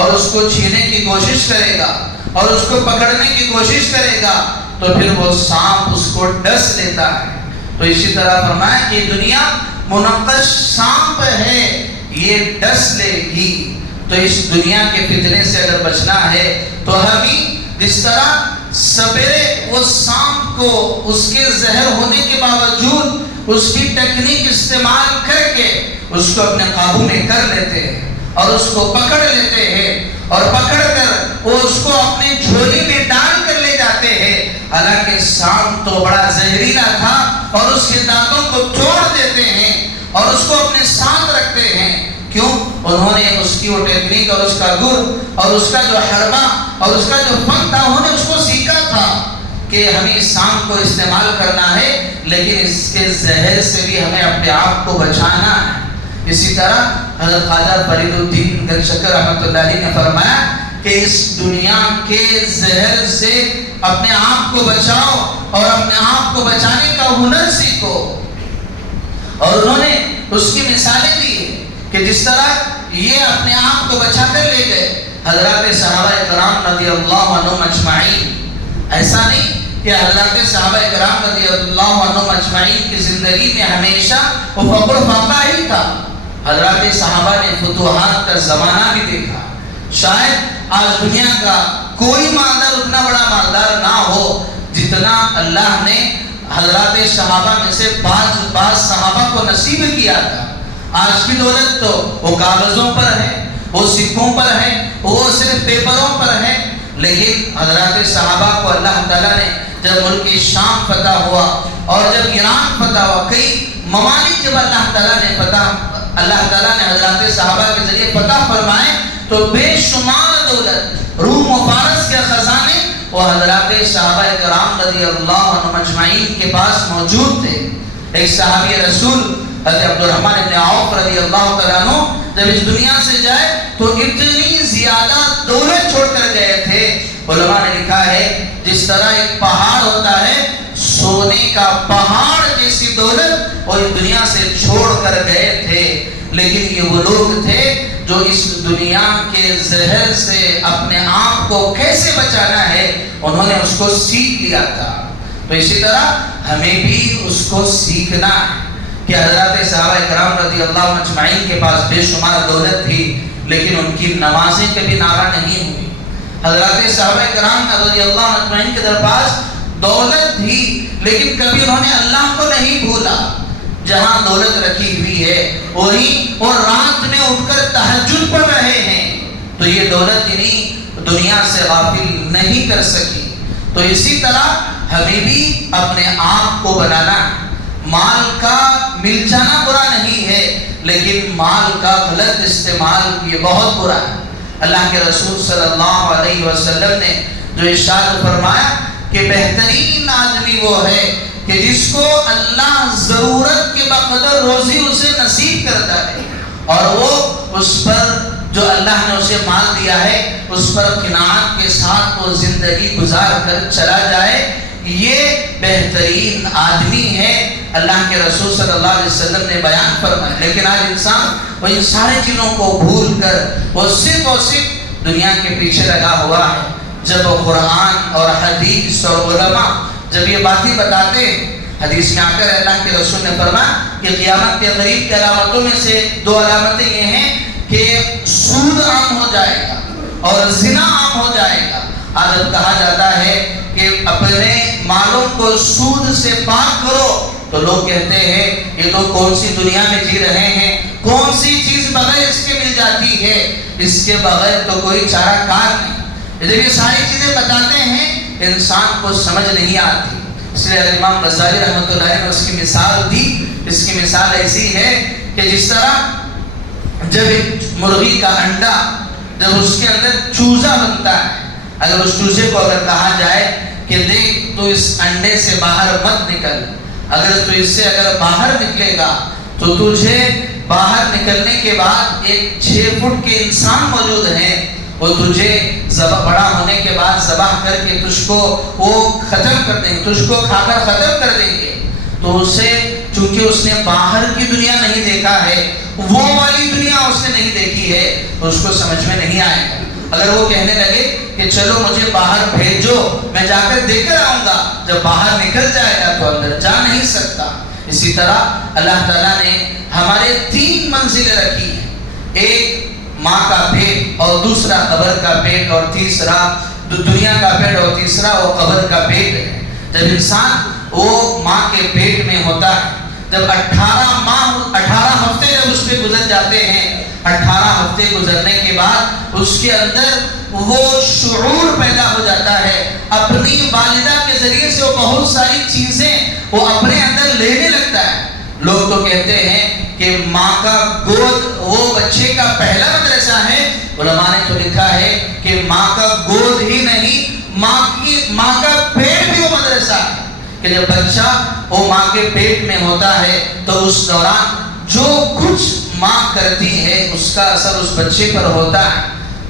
اور اس کو چھینے کی کوشش کرے گا اور اس کو پکڑنے کی کوشش کرے گا تو پھر وہ سانپ اس کو ڈس لیتا ہے. تو اسی طرح فرمایا کہ دنیا منقش سانپ ہے, یہ ڈس لے گی. تو اس دنیا کے فتنے سے اگر بچنا ہے تو ہمیں جس طرح سپیرے وہ سانپ کو اس کے زہر ہونے کے باوجود اس کی ٹیکنیک استعمال کر کے اس کو اپنے قابو میں کر لیتے ہیں اور اس کو پکڑ لیتے ہیں اور پکڑ کر وہ اس کو اپنے جھولی میں ڈال کر لے جاتے ہیں. حالانکہ سانپ تو بڑا زہریلا تھا اور اس کے دانتوں کو توڑ دیتے ہیں اور اس کو اپنے ساتھ رکھتے ہیں. کیوں؟ انہوں نے اس کی وہ ٹیکنیک اور اس کا گر اور اس کا جو حربہ اور اس کا جو فن تھا انہوں نے اس کو سیکھا تھا کہ ہمیں اس سانپ کو استعمال کرنا ہے لیکن اس کے زہر سے بھی ہمیں اپنے آپ کو بچانا ہے. اسی طرح حضرت خواجہ فرید الدین گنج شکر رحمۃ اللہ علیہ نے فرمایا کہ اس دنیا کے زہر سے اپنے آپ کو بچاؤ اور اپنے آپ کو بچانے کا ہنر سیکھو. اور انہوں نے اس کی مثالیں دی کہ جس طرح یہ اپنے آپ کو بچا کر لے گئے حضرات صحابہ کرام رضی اللہ عنہم اجمعین. ایسا نہیں کہ حضرات صحابہ کرام رضی اللہ عنہم اجمعین کی زندگی میں ہمیشہ وہ فقر و فاقہ ہی تھا. حضرات صحابہ نے فتوحات کا زمانہ بھی دیکھا. شاید آج دنیا کا کوئی مالدار اتنا بڑا مالدار نہ ہو جتنا اللہ نے حضرات صحابہ میں سے بعض صحابہ کو نصیب کیا تھا. آج کی دولت تو وہ کاغذوں پر ہے, وہ سکوں پر ہے, وہ صرف پیپروں پر ہے. لیکن حضرات صحابہ کو اللہ تعالیٰ نے جب ملک شام فتح ہوا اور جب ایران فتح ہوا, کئی ممالک جب اللہ تعالیٰ نے حضرات صحابہ کے ذریعے فتح فرمائے تو بے شمار دولت روم و فارس کے خزانے وہ حضرات صحابہ کرام رضی اللہ عنہم اجمعین کے پاس موجود تھے. ایک صحابی رسول حضرت عبد الرحمن ابن عوف رضی اللہ تعالیٰ عنہ جب اس دنیا سے جائے تو اتنی زیادہ دولت چھوڑ کر گئے تھے. علماء نے لکھا ہے جس طرح ایک پہاڑ ہوتا ہے, سونے کا پہاڑ جیسی دولت وہ اس دنیا سے چھوڑ کر گئے تھے. لیکن یہ وہ لوگ تھے جو اس دنیا کے زہر سے اپنے آپ کو کیسے بچانا ہے انہوں نے اس کو سیکھ لیا تھا. تو اسی طرح ہمیں بھی اس کو سیکھنا ہے کہ حضرات صحابہ کرام رضی اللہ اجمعین کے پاس بے شمار دولت تھی لیکن ان کی نمازیں کبھی ناغہ نہیں ہوئی. حضرات صحابہ کرام رضی اللہ اجمعین کے پاس دولت تھی لیکن کبھی انہوں نے اللہ کو نہیں بھولا. جہاں دولت رکھی ہوئی ہے وہی اور رات میں اٹھ کر تہجد پڑھ رہے ہیں تو یہ دولت انہیں دنیا سے غافل نہیں کر سکی. تو اسی طرح ہمیں بھی اپنے آپ کو بنانا. مال کا مل جانا برا نہیں ہے لیکن مال کا غلط استعمال یہ بہت برا ہے. اللہ کے رسول صلی اللہ علیہ وسلم نے جو ارشاد فرمایا کہ بہترین آدمی وہ ہے کہ جس کو اللہ ضرورت کے بقدر روزی اسے نصیب کرتا ہے اور وہ اس پر جو اللہ نے اسے مال دیا ہے اس پر قناعت کے ساتھ وہ زندگی گزار کر چلا جائے، یہ بہترین آدمی ہے، اللہ کے رسول صلی اللہ علیہ وسلم نے بیان فرمایا۔ لیکن آج انسان وہ ان ساری چیزوں کو بھول کر وہ صرف اور صرف دنیا کے پیچھے لگا ہوا ہے۔ جب وہ قرآن اور حدیث اور علماء جب یہ باتیں بتاتے ہیں، حدیث میں آ کر اللہ کے رسول نے فرمایا کہ قیامت کے قریب کی علامتوں میں سے 2 علامتیں یہ ہیں کہ سود عام ہو جائے گا اور زنا عام ہو جائے گا۔ آج اب کہا جاتا ہے کہ اپنے مالوں کو سود سے پاک کرو، تو لوگ کہتے ہیں یہ تو کون سی دنیا میں جی رہے ہیں، کون سی چیز بغیر اس کے مل جاتی ہے، اس کے بغیر تو کوئی چارہ کار نہیں۔ جب یہ ساری چیزیں بتاتے ہیں انسان کو سمجھ نہیں آتی، اس لیے امام غزالی رحمۃ اللہ علیہ نے اس کی مثال دی۔ اس کی مثال ایسی ہے کہ جس طرح جب ایک مرغی کا انڈا جب اس کے اندر چوزا بنتا ہے، اگر اس چوزے کو اگر کہا جائے کہ دیکھ تو اس انڈے سے باہر مت نکل، اگر تو اس سے اگر باہر نکلے گا تو تجھے باہر نکلنے کے بعد ایک 6 فٹ کے انسان موجود ہیں، وہ تجھے بڑا ہونے کے بعد ذبح کر کے تجھ کو وہ ختم کر دیں گے، تجھ کو کھا کر ختم کر دیں گے۔ تو اسے چونکہ اس نے باہر کی دنیا نہیں دیکھا ہے، وہ والی دنیا اس نے نہیں دیکھی ہے، تو اس کو سمجھ میں نہیں آئے گا۔ اگر وہ کہنے لگے کہ چلو مجھے باہر بھیجو، میں جا کر دے کر آؤں گا، جب باہر نکل جائے گا تو اندر جا نہیں سکتا۔ اسی طرح اللہ تعالیٰ نے ہمارے 3 منزلیں رکھی ہیں، ایک ماں کا پیٹ اور دوسرا قبر کا پیٹ اور تیسرا دنیا کا پیٹ اور تیسرا وہ قبر کا پیٹ ہے۔ جب انسان وہ ماں کے پیٹ میں ہوتا ہے، جب 18 ہفتے جب اس پہ گزر جاتے ہیں، 18 ہفتے گزرنے کے بعد اس کے اندر وہ شعور پیدا ہو جاتا ہے، اپنی والدہ کے ذریعے سے وہ بہت ساری چیزیں وہ اپنے اندر لینے لگتا ہے۔ لوگ تو کہتے ہیں کہ ماں کا گود وہ بچے کا پہلا مدرسہ ہے، علماء نے تو لکھا ہے کہ ماں کا گود ہی نہیں، ماں کا پیٹ بھی وہ مدرسہ ہے، کہ جب بچہ وہ ماں کے پیٹ میں ہوتا ہے تو اس دوران جو کچھ ماں کرتی ہے اس کا اثر اس بچے پر ہوتا ہے۔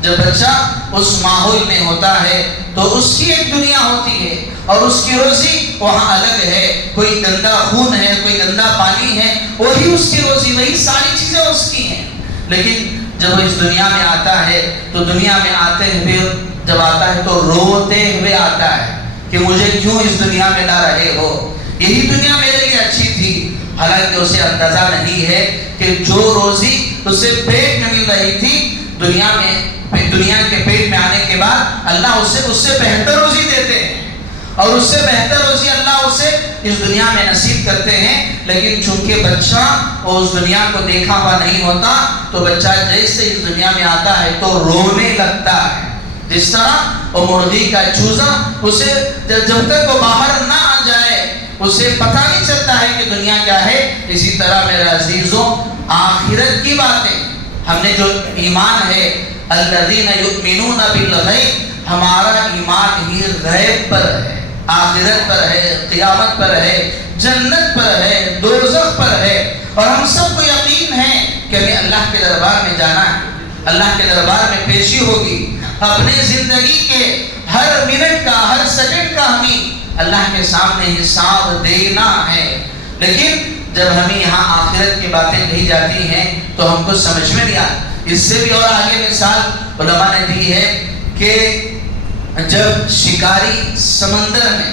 جب بچہ اس ماحول میں ہوتا ہے تو اس کی ایک دنیا ہوتی ہے اور اس کی روزی وہاں الگ ہے، کوئی گندا خون ہے، کوئی گندا پانی ہے، وہی اس کی روزی، وہی ساری چیزیں اس کی ہیں۔ لیکن جب وہ اس دنیا میں آتا ہے تو دنیا میں آتے ہوئے جب آتا ہے تو روتے ہوئے آتا ہے کہ مجھے کیوں اس دنیا میں لا رہے ہو، یہی دنیا میرے لیے اچھی تھی۔ حالانکہ اسے اندازہ نہیں ہے کہ جو روزی اسے پیٹ میں مل رہی تھی، دنیا کے پیٹ میں آنے کے بعد اللہ اس سے بہتر روزی دیتے ہیں، اور اس سے بہتر روزی اللہ اسے اس دنیا میں نصیب کرتے ہیں۔ لیکن چونکہ بچہ اس دنیا کو دیکھا ہوا نہیں ہوتا تو بچہ جیسے اس دنیا میں آتا ہے تو رونے لگتا ہے۔ جس طرح وہ مرغی کا چوزا اسے جب تک وہ باہر نہ آ جائے اسے پتہ نہیں چلتا ہے کہ دنیا کیا ہے، اسی طرح میرے عزیزوں آخرت کی باتیں، ہم نے جو ایمان ہے الذین یؤمنون بالغیب، ہمارا ایمان ہی غیب پر ہے، آخرت پر ہے، قیامت پر ہے، جنت پر ہے، دوزخ پر ہے، اور ہم سب کو یقین ہے کہ ہمیں اللہ کے دربار میں جانا ہے، اللہ کے دربار میں پیشی ہوگی، اپنی زندگی کے ہر منٹ کا ہر سیکنڈ کا ہمیں اللہ کے سامنے حساب دینا ہے۔ لیکن جب ہمیں یہاں آخرت کی باتیں کہی جاتی ہیں تو ہم کو سمجھ میں نہیں آتی۔ اس سے بھی اور آگے مثال علماء نے دی ہے کہ جب شکاری سمندر میں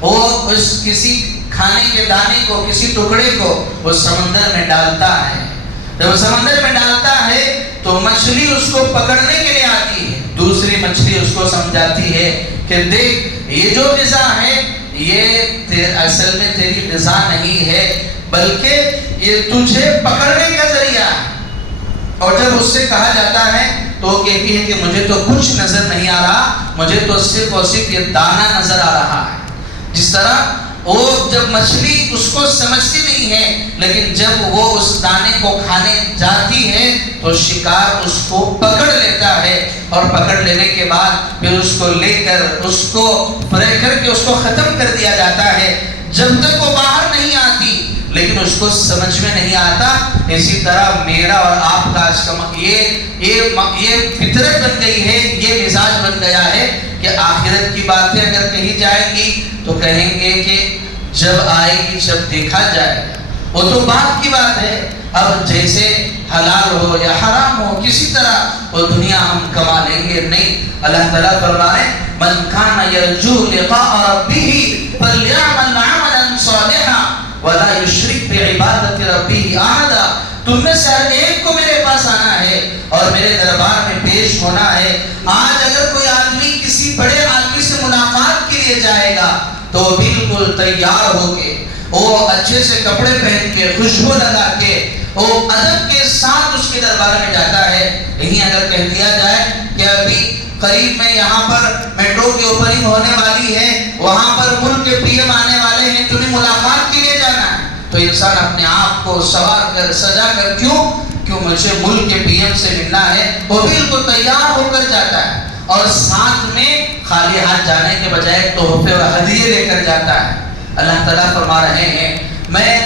وہ کسی کھانے کے دانے کو، کسی ٹکڑے کو وہ سمندر میں ڈالتا ہے، جب سمندر میں ڈالتا ہے تو مچھلی اس کو پکڑنے کے لیے آتی ہے، دوسری مچھلی اس کو سمجھاتی ہے کہ دیکھ یہ جو غذا ہے یہ اصل میں تیری غذا نہیں ہے بلکہ یہ تجھے پکڑنے کا ذریعہ ہے۔ اور جب اس سے کہا جاتا ہے تو وہ کہتی ہے کہ مجھے تو کچھ نظر نہیں آ رہا، مجھے تو صرف اور صرف یہ دانہ نظر آ رہا ہے۔ جس طرح وہ جب مچھلی اس کو سمجھتی نہیں ہے لیکن جب وہ اس دانے کو کھانے جاتی ہے تو شکار اس کو پکڑ لیتا ہے، اور پکڑ لینے کے بعد پھر اس کو لے کر اس کو فرے کر کے اس کو ختم کر دیا جاتا ہے۔ جب تک وہ باہر نہیں آتی لیکن اس کو سمجھ میں نہیں آتا، اسی طرح میرا اور آپ کا آج کا یہ فطرت بن گئی ہے، یہ مزاج بن گیا ہے کہ آخرت کی باتیں اگر کہی جائے گی تو کہیں گے کہ جب آئے گی جب دیکھا جائے گا، وہ تو بات کی بات ہے۔ اب جیسے حلال ہو یا حرام ہو کسی طرح وہ دنیا ہم کما لیں گے نہیں۔ اللہ تعالیٰ فرمائے من کان یرجو لقاء ربہ فلیعمل عملا صالحا ولا یشرک بعبادۃ ربہ احدا۔ تم میں سے ہر ایک کو میرے پاس آنا ہے اور میرے دربار میں پیش ہونا ہے۔ آج اگر کوئی آدمی کسی بڑے آدمی سے ملاقات کے لیے جائے گا تو وہ بالکل تیار ہو کے، وہ اچھے سے کپڑے پہن کے، خوشبو لگا کے، وہ ادب کے ساتھ اس کے دربار میں جاتا ہے۔ یہیں اگر کہہ دیا جائے کہ ابھی قریب میں یہاں پر میٹرو کی اوپننگ ہونے والی ہے، وہاں پر ملک کے پی ایم آنے والے ہیں، تمہیں ملاقات کے لیے جانا ہے، تو انسان اپنے آپ کو سوار کر سجا کر کیوں مجھے ملک کے پی ایم سے ملنا ہے، وہ بالکل تیار ہو کر جاتا ہے اور ساتھ میں خالی ہاتھ جانے کے بجائے تحفے اور ہدیے لے کر جاتا ہے۔ اللہ تعالیٰ فرما رہے ہیں میں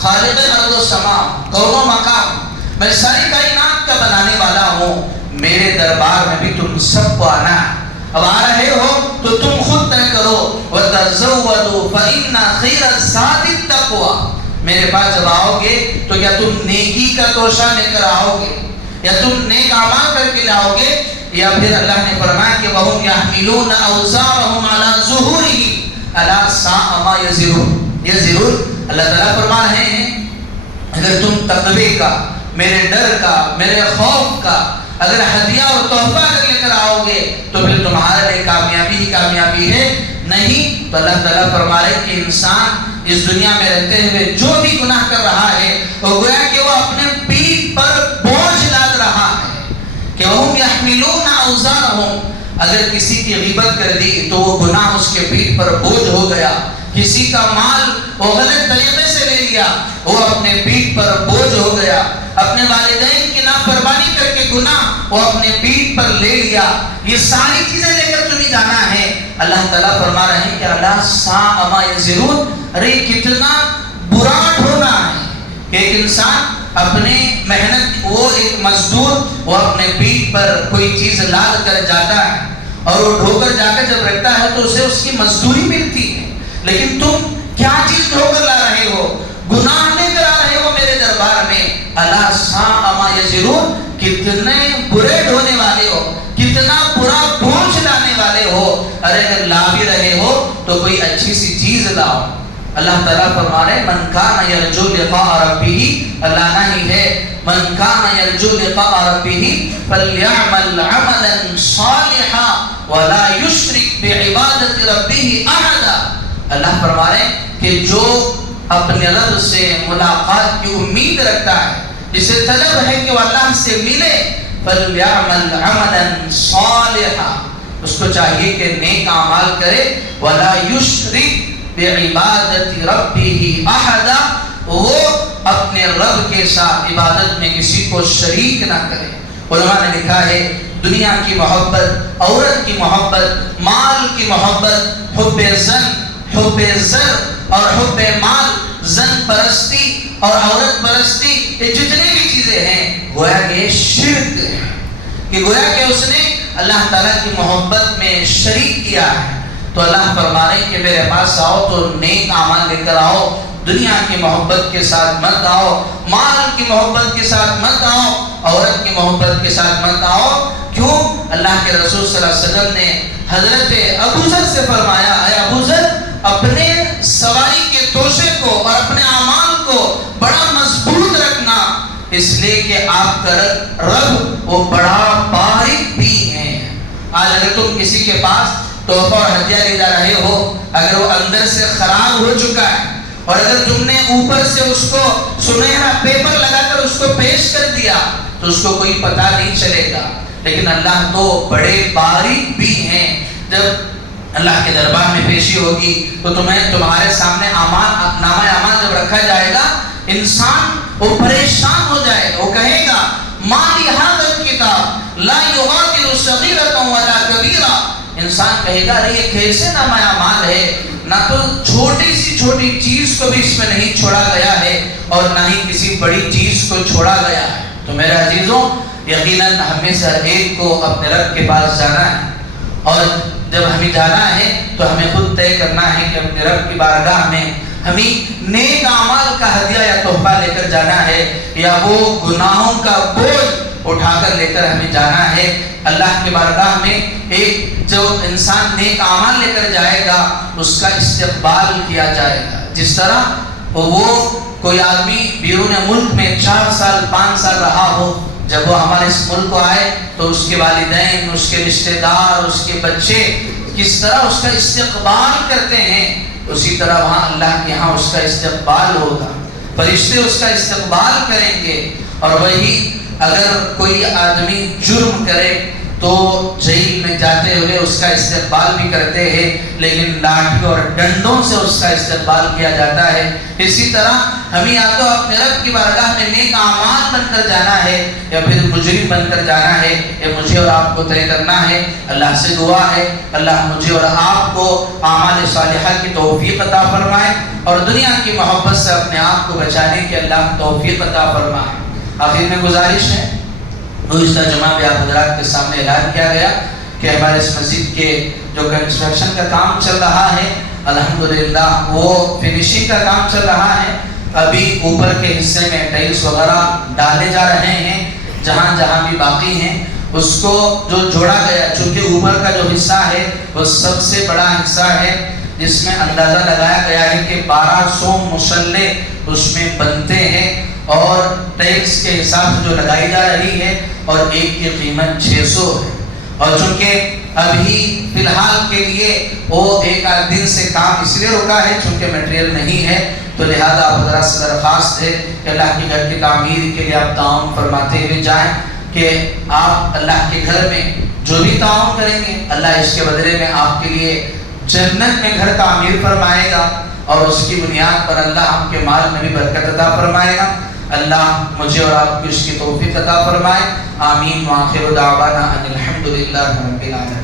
خالق ارض و سما، کون و مقام، میں ساری کائنات کا بنانے والا ہوں، میرے دربار میں بھی تم سب کو آنا ہے۔ اب آ رہے ہو تو تم خود طے کرو وَتَزَوَّدُوا فَإِنَّ خَيْرَ الزَّادِ التَّقْوَىٰ۔ میرے پاس جب آؤ گے تو کیا تم نیکی کا توشہ لے کر آؤ گے یا تم نیک اعمال کر کے لاؤ گے، یا پھر اللہ نے فرمایا کہ وَهُمْ يَحْمِلُونَ أَوْزَارَهُمْ عَلَىٰ ظُهُورِهِمْ أَلَا سَاءَ مَا يَزِرُونَ۔ یہ ضرور اللہ تعالیٰ فرما رہے ہیں اگر تم تقوی کا، میرے ڈر کا، میرے خوف کا اگر ہدیہ اور تحفہ اگر لے کر آؤ گے تو پھر تمہارے لیے کامیابی ہی کامیابی ہے، نہیں تو اللہ تعالیٰ فرما رہے کہ انسان اس دنیا میں رہتے ہوئے جو بھی گناہ کر رہا ہے وہ گویا کہ وہ اپنے پیٹھ پر بوجھ لاد رہا ہے کہ وَهُمْ يَحْمِلُونَ أَوْزَارَهُمْ۔ اگر کسی کی غیبت کر دی تو وہ گناہ اس کے پیٹھ پر بوجھ ہو گیا، کسی کا مال وہ غلط طریقے سے لے لیا وہ اپنے پیٹھ پر بوجھ ہو گیا، اپنے والدین کی نافرمانی کر کے گناہ وہ اپنے پیٹھ پر لے لیا، یہ ساری چیزیں لے کر تمہیں جانا ہے۔ اللہ تعالیٰ فرما رہے ہیں کہ اللہ ساء ما یزرون، ارے کتنا برا ڈھونا ہے کہ ایک انسان اپنے محنت، وہ ایک مزدور وہ اپنے پیٹھ پر کوئی چیز لاد کر جاتا ہے اور وہ ڈھو کر جا کر جب رکھتا ہے تو اسے اس کی مزدوری ملتی ہے، لیکن تم کیا چیز ڈھو کر لا رہے ہو، گناہ لے کر آ رہے ہو میرے دربار میں۔ اللہ ساء ما یزرون، کتنے برے ڈھونے والے ہو، کتنا برا بوجھ لانے والے ہو، ارے اگر لا بھی رہے ہو تو کوئی اچھی سی چیز لاؤ۔ اللہ تعالیٰ فرما رہے من کان یرجو لقاء ربہ، اللہ نہیں ہے من کان یرجو لقاء ربہ فلیعمل عملا صالحا ولا یشرک بعبادۃ ربہ احدا۔ اللہ فرما رہے کہ جو اپنے رب سے ملاقات کی امید رکھتا ہے، جسے طلب ہے کہ وہ اللہ سے ملے، فلیعمل عملا صالحا، اس کو چاہیے کہ نیک اعمال کرے، ولا یشرک بعبادت ربہ احدا، وہ اپنے رب کے ساتھ عبادت میں کسی کو شریک نہ کرے۔ علماء نے لکھا ہے دنیا کی محبت، عورت کی محبت، مال کی محبت، حب زن، حب زر اور حب مال، زن پرستی اور عورت پرستی، یہ جتنی بھی چیزیں ہیں گویا کہ شرک ہے، کہ گویا کہ اس نے اللہ تعالیٰ کی محبت میں شریک کیا ہے۔ تو اللہ فرما رہے کہ میرے پاس آؤ تو نیک اعمال لے کر آؤ، دنیا کی محبت کے ساتھ مت آؤ، مال کی محبت کے ساتھ مت آؤ، عورت کی محبت کے ساتھ مت آؤ۔ کیوں؟ اللہ کے رسول صلی اللہ علیہ وسلم نے حضرت ابوذر سے فرمایا اے ابوذر، اپنے سواری کے توشے کو اور اپنے اعمال کو بڑا مضبوط رکھنا، اس لیے کہ آپ کا رب وہ بڑا باریک بھی ہے۔ آج اگر تم کسی کے پاس تحفہ اور ہدیہ لے جا رہے ہو، اگر وہ اندر سے خراب ہو چکا ہے اور اگر تم نے اوپر سے اس کو سنہرا پیپر لگا کر اس کو پیش کر دیا تو اس کو کوئی پتہ نہیں چلے گا، لیکن اللہ تو بڑے باریک بھی ہیں۔ جب اللہ کے دربار میں پیشی ہوگی تو تمہارے سامنے نامہ اعمال جب رکھا جائے گا، انسان وہ پریشان ہو جائے گا، وہ کہے گا ما لہذا الکتاب لا یغادر صغیرۃ ولا کبیرہ، انسان کہے گا ارے یہ کیسے نامہ اعمال ہے، نہ تو چھوٹی سی چھوٹی چیز کو بھی اس میں نہیں چھوڑا گیا ہے اور نہ ہی کسی بڑی چیز کو چھوڑا گیا ہے۔ تو میرے عزیزوں، یقیناً ہمیں سے ہر ایک کو اپنے رب کے پاس جانا ہے، اور جب ہمیں جانا ہے تو ہمیں خود طے کرنا ہے کہ اپنے رب کی بارگاہ میں ہمیں نیک اعمال کا ہدیہ یا تحفہ لے کر جانا ہے، یا وہ گناہوں کا بوجھ اٹھا کر لے کر ہمیں جانا ہے۔ اللہ کی بارگاہ میں ایک جو انسان نیک اعمال لے کر جائے گا اس کا استقبال کیا جائے گا، جس طرح وہ کوئی آدمی بیرون ملک میں 4 سال 5 سال رہا ہو، جب وہ ہمارے اس ملک کو آئے تو اس کے والدین، اس کے رشتہ دار، اس کے بچے کس طرح اس کا استقبال کرتے ہیں، اسی طرح وہاں اللہ کے ہاں اس کا استقبال ہوگا، فرشتے اس کا استقبال کریں گے۔ اور وہی اگر کوئی آدمی جرم کرے تو جیل میں جاتے ہوئے اس کا استقبال بھی کرتے ہیں، لیکن لاٹھی اور ڈنڈوں سے اس کا استقبال کیا جاتا ہے۔ اسی طرح ہمیں یا تو اپنے رب کی بارگاہ میں نیک اعمال بن کر جانا ہے یا پھر مجرم بن کر جانا ہے، یہ مجھے اور آپ کو طے کرنا ہے۔ اللہ سے دعا ہے اللہ مجھے اور آپ کو اعمال صالحہ کی توفیق عطا فرمائے اور دنیا کی محبت سے اپنے آپ کو بچانے کی اللہ توفیق عطا فرمائے۔ آخر میں گزارش ہے، گزشتہ جمعہ میں آپ حضرات کے سامنے اعلان کیا گیا کہ ہمارے اس مسجد کے جو کنسٹرکشن کا کام چل رہا ہے، الحمدللہ وہ فنیشنگ کا کام چل رہا ہے۔ ابھی اوپر کے حصے میں ٹائلز وغیرہ ڈالے جا رہے ہیں، جہاں جہاں بھی باقی ہیں اس کو جو جوڑا گیا، چونکہ اوپر کا جو حصہ ہے وہ سب سے بڑا حصہ ہے، جس میں اندازہ لگایا گیا ہے کہ 1200 مسلح اس میں بنتے ہیں، اور ٹیکس کے حساب سے جو لگائی جا رہی ہے اور ایک کی قیمت 600 ہے۔ اور چونکہ ابھی فی الحال کے لیے وہ ایک آدھ دن سے کام اس لیے رکا ہے چونکہ میٹریل نہیں ہے، تو لہذا آپ حضرات سے درخواست ہے کہ اللہ کے گھر کی تعمیر کے لیے آپ تعاون فرماتے ہوئے جائیں، کہ آپ اللہ کے گھر میں جو بھی تعاون کریں گے اللہ اس کے بدلے میں آپ کے لیے جنت میں گھر تعمیر فرمائے گا، اور اس کی بنیاد پر اللہ آپ کے مال میں بھی برکت عطا فرمائے گا۔ اللہ مجھے اور آپ کو اس کی توفیق عطا فرمائے۔ آمین۔ وآخر دعوانا ان الحمدللہ رب العالمین۔